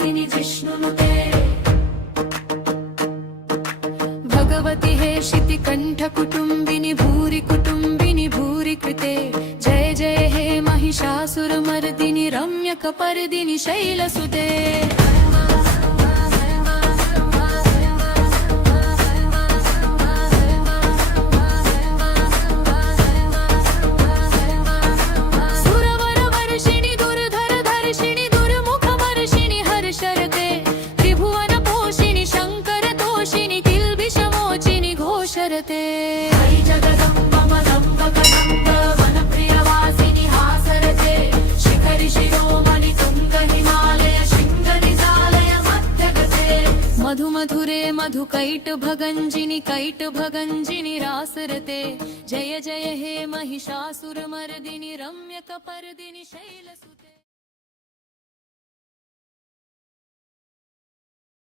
वासिनि जिष्णुनुते भगवति हे शितिकण्ठ कुटुम्बिनि भूरि कुटुम्बिनि भूरि कृते जय जय हे महिषासुरमर्दिनि रम्यकपर्दिनि शैलसुते हरि जगदम्ब मदम्ब कदम्ब वनप्रियवासिनि हासरते शिखरि शिरोमणि तुङ्ग हिमालय शृङ्ग निजालय मध्यगते मधु मधुरे मधु कैट भगञ्जिनि रासरते जय जय हे महिषासुरमर्दिनि रम्यकपर्दिनि शैलसुते।